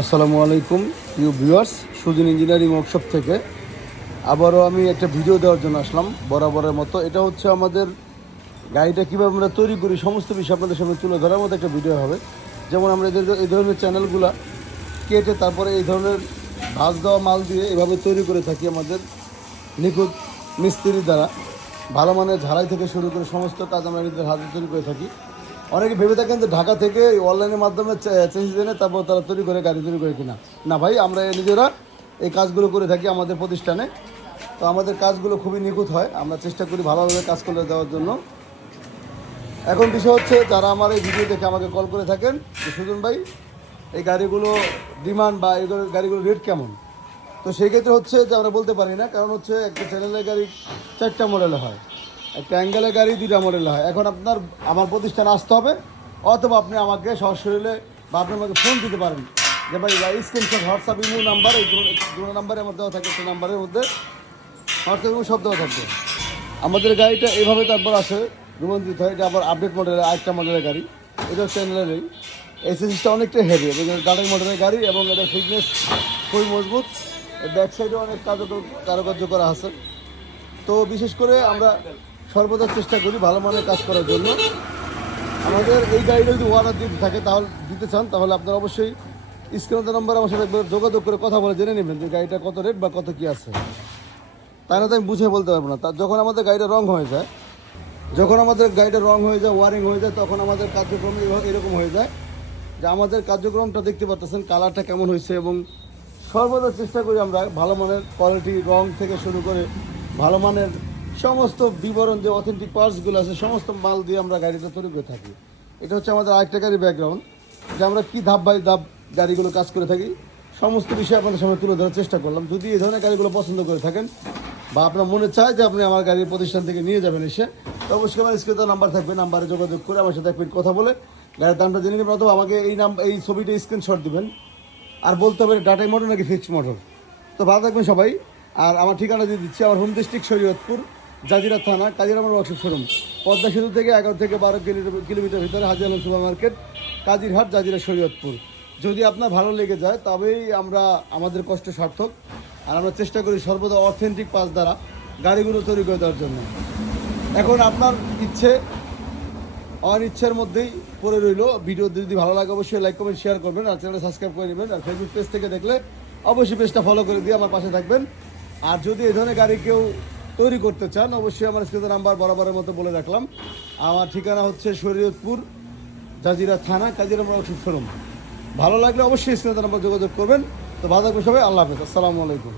আসসালামু আলাইকুম প্রিয় ভিউয়ার্স, সুদিন ইঞ্জিনিয়ারিং ওয়ার্কশপ থেকে আবারও আমি একটা ভিডিও দেওয়ার জন্য আসলাম বরাবরের মতো। এটা হচ্ছে আমাদের গাড়িটা কীভাবে আমরা তৈরি করি সমস্ত বিষয় আপনাদের সামনে তুলে ধরার মতো একটা ভিডিও হবে। যেমন আমরা এই ধরনের চ্যানেলগুলো কেটে তারপরে এই ধরনের ভাঁজ দেওয়া মাল দিয়ে এভাবে তৈরি করে থাকি আমাদের নিখুঁত মিস্ত্রির দ্বারা। ভালো মানের ঝাড়াই থেকে শুরু করে সমস্ত কাজ আমরা নিজেদের হাতে তৈরি করে থাকি। অনেকে ভেবে থাকেন যে ঢাকা থেকে অনলাইনের মাধ্যমে চেঞ্জ এনে তারপর তারা তৈরি করে গাড়ি তৈরি করে কিনা। না ভাই, আমরা নিজেরা এই কাজগুলো করে থাকি আমাদের প্রতিষ্ঠানে। তো আমাদের কাজগুলো খুবই নিখুঁত হয়, আমরা চেষ্টা করি ভালোভাবে কাজ করে দেওয়ার জন্য। এখন বিষয় হচ্ছে, যারা আমার এই ভিডিও দেখে আমাকে কল করে থাকেন যে সুজন ভাই এই গাড়িগুলো ডিমান্ড বা এই গাড়িগুলোর রেট কেমন, তো সেই ক্ষেত্রে হচ্ছে যে আমরা বলতে পারি না। কারণ হচ্ছে একটা চ্যানেলের গাড়ি 4টা মডেলে হয়, একটা অ্যাঙ্গেলের গাড়ি 2টা মডেলে হয়। এখন আপনার আমার প্রতিষ্ঠানে আসতে হবে, অথবা আপনি আমাকে সরাসরি বা আপনি আমাকে ফোন দিতে পারেন যে ভাই স্ক্রিনশট হোয়াটসঅ্যাপ ইমো নাম্বার, এই দুটো নাম্বারে আমার দেওয়া থাকে, একটা নাম্বারের মধ্যে হোয়াটসঅ্যাপ ইমো সব দেওয়া থাকবে। আমাদের গাড়িটা এইভাবে তারপর আসে রূপান্তরিত হয়। এটা আবার আপডেট মডেলের আরেকটা মডেলের গাড়ি, এটা চ্যানেলেরই। এই সিরিজটা অনেকটা হেভি এবং টাটা মডেলের গাড়ি, এবং এটা ফিটনেস খুবই মজবুত। ব্যাক সাইডে অনেক কারুকার্য করা আছে। তো বিশেষ করে আমরা সর্বদা চেষ্টা করি ভালো মানের কাজ করার জন্য। আমাদের এই গাড়িটা যদি অর্ডার দিতে চান, তাহলে আপনারা অবশ্যই স্ক্রিনের নম্বরে আমার সাথে একবার যোগাযোগ করে কথা বলে জেনে নেবেন যে গাড়িটা কত রেট বা কত কী আছে। তাই না তো আমি বুঝে বলতে পারবো না। যখন আমাদের গাড়িটা রং হয়ে যায়, ওয়ারিং হয়ে যায়, তখন আমাদের কার্যক্রম এরকম হয়ে যায় যে আমাদের কার্যক্রমটা দেখতে পাচ্ছেন কালারটা কেমন হয়েছে। এবং সর্বদা চেষ্টা করি আমরা ভালো মানের কোয়ালিটি, রং থেকে শুরু করে ভালো মানের সমস্ত বিবরণ, যে অথেন্টিক পার্টসগুলো আছে সমস্ত মাল দিয়ে আমরা গাড়িটা তৈরি করে থাকি। এটা হচ্ছে আমাদের আরেকটা গাড়ির ব্যাকগ্রাউন্ড, যে আমরা কী ধাপ বাই ধাপ গাড়িগুলো কাজ করে থাকি সমস্ত বিষয় আপনাদের সামনে তুলে ধরার চেষ্টা করলাম। যদি এই ধরনের গাড়িগুলো পছন্দ করে থাকেন বা আপনার মনে চায় যে আপনি আমার গাড়ির প্রতিষ্ঠান থেকে নিয়ে যাবেন এসে, তো অবশ্যই আমার স্ক্রিনে নাম্বার থাকবে, নাম্বারে যোগাযোগ করে আমার সাথে এক মিনিট কথা বলে গাড়ির দামটা জেনে নেবেন, অথবা আমাকে এই ছবিটা স্ক্রিনশট দিবেন আর বলতে হবে টাটাই মোটর নাকি ফিক্সড মোটর। তো ভালো থাকবেন সবাই। আর আমার ঠিকানা দিয়ে দিচ্ছি, আমার হোম ডিস্ট্রিক্ট শরীয়তপুর, জাজিরা থানা, কাজিরামার ওয়ার্কশপ শোরুম, পদ্মা সেতু থেকে 11 থেকে 12 কিলোমিটার ভিতরে, হাজি আলম সুপার মার্কেট, কাজিরহাট, জাজিরা, শরীয়তপুর। যদি আপনার ভালো লেগে যায় তবেই আমাদের কষ্ট সার্থক। আর আমরা চেষ্টা করি সর্বদা অথেন্টিক পাস দ্বারা গাড়িগুলো তৈরি করে দেওয়ার জন্য। এখন আপনার অনিচ্ছার মধ্যেই পড়ে রইল। ভিডিও যদি ভালো লাগে অবশ্যই লাইক কমেন্ট শেয়ার করবেন, আর চ্যানেলটা সাবস্ক্রাইব করে নেবেন। আর ফেসবুক পেজ থেকে দেখলে অবশ্যই পেজটা ফলো করে দিয়ে আমার পাশে থাকবেন। আর যদি এই ধরনের গাড়ি কেউ তৈরি করতে চান, অবশ্যই আমার স্ক্রিনের নাম্বার বরাবরের মতো বলে রাখলাম। আমার ঠিকানা হচ্ছে শরীয়তপুর, জাজিরা থানা, কাজিরামার ওয়ার্কশপ শোরুম। ভালো লাগলে অবশ্যই স্ক্রিনের নাম্বার যোগাযোগ করবেন। তো ভালো থাকবেন সবাই, আল্লাহ হাফেজ, আসসালামু আলাইকুম।